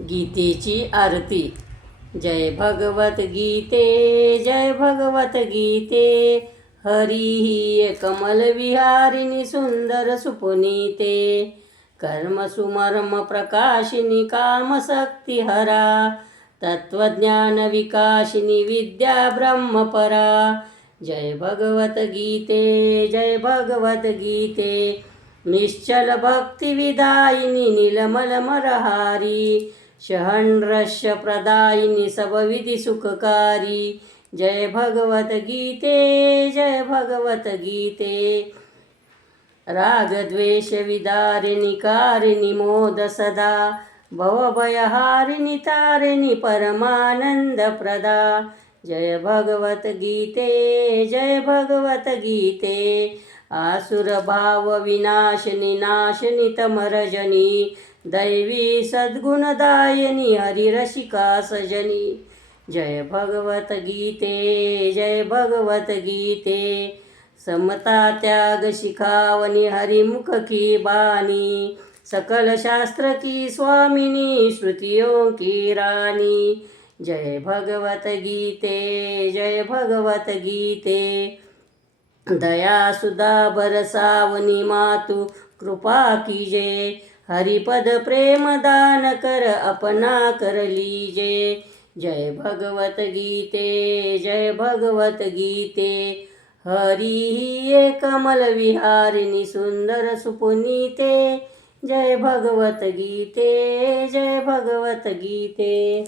गीतेची आरती। जय भगवत गीते, जय भगवत गीते। हरी ही कमल विहारिणी सुंदर सुपुनीते। कर्म सुमर्म प्रकाशिनी कामशक्ती हरा। तत्वज्ञान विकाशिनी विद्या ब्रह्मपरा। जय भगवत गीते, जय भगवत गीते। निश्चल भक्ति विदायिनी नीलमल मरहारी। शहनृष्य प्रदायिनी सबविधि सुखकारी। जय भगवत गीते, जय भगवत गीते। राग द्वेष विदारिणी कारिणी मोद सदा। भवभयहारिणी तारिणी परमानंद प्रदा। जय भगवत गीते, जय भगवत गीते। आसुर भाव विनाशिनी नाशिनी तमरजनी। दैवी सद्गुणदायिनी हरिरसिका सजनी। जय भगवत गीते, जय भगवत गीते। समता त्याग शिखावनी हरिमुख की बानी। सकल शास्त्र की स्वामिनी श्रुतियों की रानी। जय भगवत गीते, जय भगवत गीते। दया सुधा बरसावनी मातु कृपा कीजे। हरिपद प्रेम दान कर अपना कर लीजे। जय भगवत गीते, जय भगवत गीते। हरी ही कमल विहारिणी सुंदर सुपुनीते। जय भगवत गीते, जय भगवत गीते।